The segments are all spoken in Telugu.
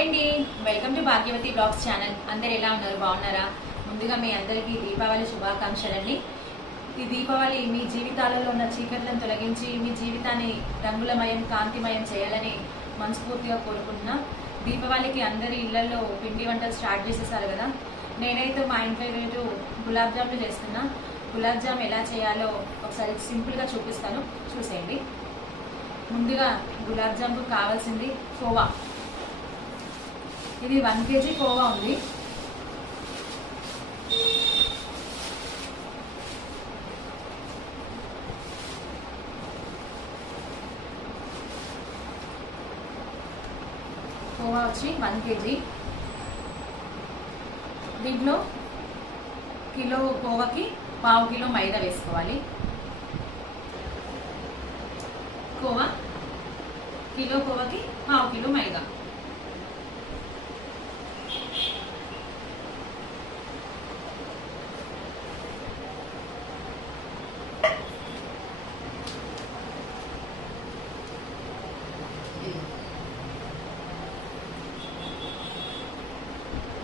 హాయ్ అండి, welcome to Bhagyavathi blogs channel. అందరు ఎలా ఉన్నారు? బాగున్నారా? ముందుగా మీ అందరికీ దీపావళి శుభాకాంక్షలండి. ఈ దీపావళి మీ జీవితాలలో ఉన్న చీకట్లను తొలగించి మీ జీవితాన్ని రంగులమయం, కాంతిమయం చేయాలని మనస్ఫూర్తిగా కోరుకుంటున్నా. దీపావళికి అందరి ఇళ్లలో పిండి వంటలు స్టార్ట్ చేసేసారు కదా. నేనైతే మా ఇంట్లో ఈరోజు గులాబ్ జాములు చేస్తున్నా. గులాబ్ జామ్ ఎలా చేయాలో ఒకసారి సింపుల్గా చూపిస్తాను, చూసేయండి. ముందుగా గులాబ్ జామ్కు కావాల్సింది కోవా. ఇది 1 kg కోవా ఉంది. కోవా వచ్చి 1 kg. దీంట్లో కిలో కోవాకి 1/2 కిలో మైదా వేసుకోవాలి. కిలో కోవాకి 1/2 కిలో మైదా.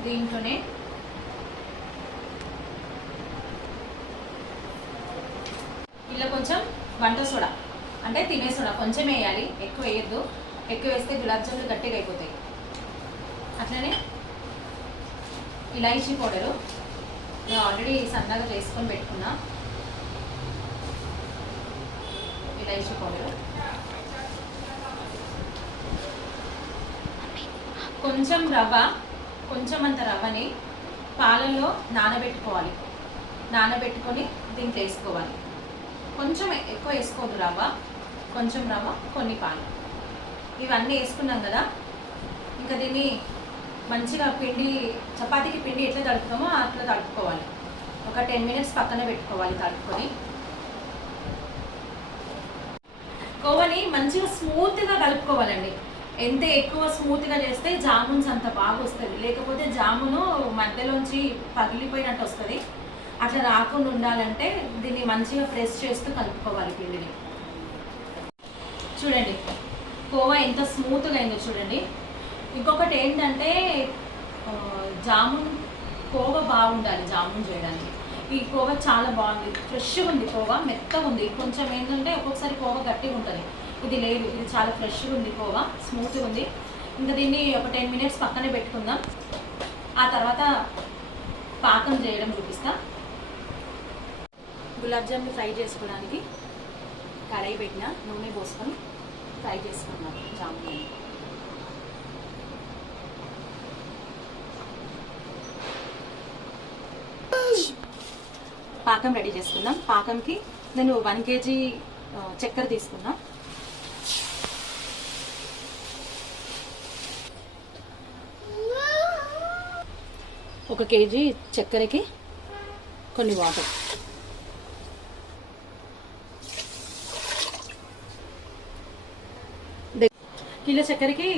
దీంట్లోనే ఇలా కొంచెం వంట సోడా అంటే తినే సోడా కొంచెం వేయాలి, ఎక్కువ వేయద్దు. ఎక్కువ వేస్తే గులాబ్ జాములు గట్టిగా అయిపోతాయి. అట్లనే ఇలాచీ పౌడరు నేను ఆల్రెడీ సన్నగా చేసుకొని పెట్టుకున్నా. ఇలాచీ పౌడరు, కొంచెం రవ్వ, కొంచెం అంత రవ్వని పాలల్లో నానబెట్టుకోవాలి. నానబెట్టుకొని దీంట్లో వేసుకోవాలి. కొంచెం ఎక్కువ వేసుకోవద్దు రవ్వ, కొంచెం రవ్వ, కొన్ని పాలు. ఇవన్నీ వేసుకున్నాం కదా. ఇంకా దీన్ని మంచిగా పిండి, చపాతీకి పిండి ఎట్లా తడుపుతామో అట్లా తడుపుకోవాలి. ఒక 10 minutes పక్కన పెట్టుకోవాలి తడుపుకొని. కోవని మంచిగా స్మూత్గా కలుపుకోవాలండి. ఎంత ఎక్కువ స్మూత్గా చేస్తే జామున్స్ అంత బాగా వస్తుంది. లేకపోతే జామును మధ్యలోంచి పగిలిపోయినట్టు వస్తుంది. అట్లా రాకుండా ఉండాలంటే దీన్ని మంచిగా ప్రెస్ చేస్తూ కలుపుకోవాలి పిండిని. చూడండి కోవా ఎంత స్మూత్గా అయిందో చూడండి. ఇంకొకటి ఏంటంటే జామున్ కోవా బాగుండాలి జామున్ చేయడానికి. ఈ కోవా చాలా బాగుంది, ఫ్రెష్గా ఉంది. కోవా మెత్తగా ఉంది. కొంచెం ఏంటంటే ఒక్కొక్కసారి కోవా గట్టిగా ఉంటుంది, ఇది లేదు. ఇది చాలా ఫ్రెష్గా ఉంది, కోవా స్మూత్గా ఉంది. ఇంకా దీన్ని ఒక 10 minutes పక్కనే పెట్టుకుందాం. ఆ తర్వాత పాకం చేయడం చూపిస్తా. గులాబ్ జాములు ఫ్రై చేసుకోవడానికి కడాయి పెట్టిన నూనె పోసుకొని ఫ్రై చేసుకున్నాం జాములు. పాకం రెడీ చేసుకుందాం. పాకంకి నేను 1 kg చక్కెర తీసుకున్నా. ఒక కేజీ చక్కెరకి కొన్ని వాటర్. కిలో చక్కెరకి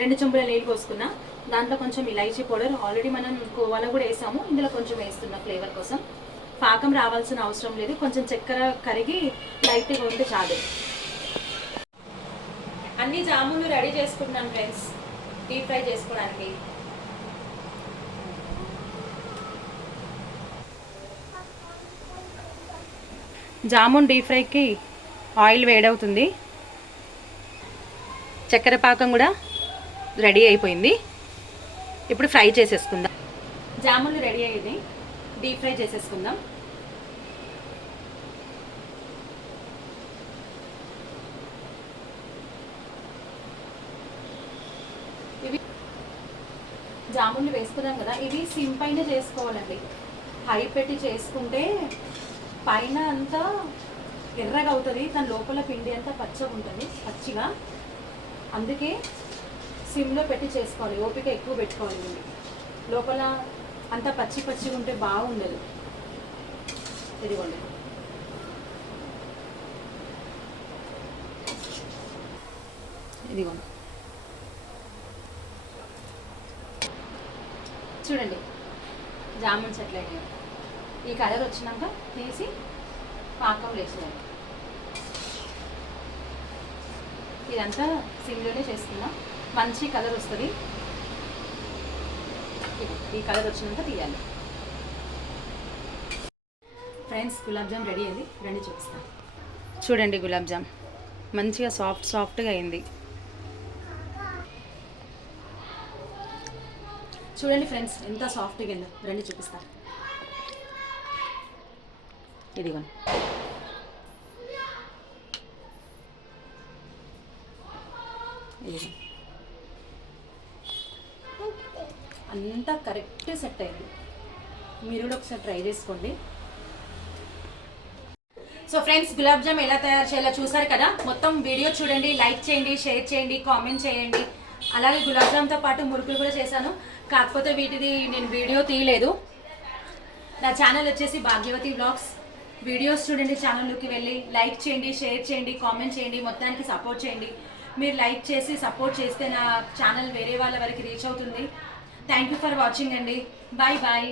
2 చెంబుల నీళ్ళు పోసుకున్నా. దాంట్లో కొంచెం ఇలాచీ పౌడర్ ఆల్రెడీ మనం కోవాలో కూడా వేసాము, ఇందులో కొంచెం వేస్తున్నా ఫ్లేవర్ కోసం. పాకం రావాల్సిన అవసరం లేదు, కొంచెం చక్కెర కరిగి లైట్గా ఉంటే చాలు. అన్ని జాములు రెడీ చేసుకుంటున్నాను ఫ్రెండ్స్, డీప్ ఫ్రై చేసుకోవడానికి. జామున్ డీప్ ఫ్రైకి ఆయిల్ వేడవుతుంది. చక్కెర పాకం కూడా రెడీ అయిపోయింది. ఇప్పుడు ఫ్రై చేసేసుకుందాం. జామున్లు రెడీ అయ్యింది, డీప్ ఫ్రై చేసేసుకుందాం. ఇవి జామున్లు వేసుకున్నాం కదా, ఇవి సిమ్ పైన చేసుకోవాలండి. హై పెట్టి చేసుకుంటే పైన అంతా ఎర్రగా అవుతుంది, దాని లోపల పిండి అంతా పచ్చగా ఉంటుంది, పచ్చిగా. అందుకే సిమ్లో పెట్టి చేసుకోవాలి, ఓపిక ఎక్కువ పెట్టుకోవాలి. పిండి లోపల అంతా పచ్చి పచ్చిగా ఉంటే బాగుండదు. ఇదిగోండి, ఇదిగోండి చూడండి జామున్స్ ఎట్లా అయ్యాయి. ఈ కలర్ వచ్చినాక తీసి పాకం వేసేయాలి. ఇదంతా సిమ్లోనే చేసుకున్నాం. మంచి కలర్ వస్తుంది. ఈ కలర్ వచ్చినాక తీయాలి. ఫ్రెండ్స్ గులాబ్ జామ్ రెడీ అయింది, రండి చూపిస్తాను. చూడండి గులాబ్ జామ్ మంచిగా సాఫ్ట్గా అయింది. చూడండి ఫ్రెండ్స్ ఎంత సాఫ్ట్గా అయిందో, రండి చూపిస్తాను. ఇదిగోండి. అంతా కరెక్ట్ సెట్ అయింది. మీరు కూడా ఒకసారి ట్రై చేసుకోండి. సో ఫ్రెండ్స్ గులాబ్ జామ్ ఎలా తయారు చేయాలో చూసారు కదా. మొత్తం వీడియో చూడండి, లైక్ చేయండి, షేర్ చేయండి, కామెంట్ చేయండి. అలాగే గులాబ్ జామ్తో పాటు మురుకులు కూడా చేశాను, కాకపోతే వీటిది నేను వీడియో తీయలేదు. నా ఛానల్ వచ్చేసి భాగ్యవతి బ్లాగ్స్. వీడియోస్ చూడండి, ఛానల్లోకి వెళ్ళి లైక్ చేయండి, షేర్ చేయండి, కామెంట్ చేయండి, మొత్తానికి సపోర్ట్ చేయండి. మీరు లైక్ చేసి సపోర్ట్ చేస్తే నా ఛానల్ వేరే వాళ్ళ వరకు రీచ్ అవుతుంది. థ్యాంక్ యూ ఫర్ వాచింగ్ అండి. Bye bye.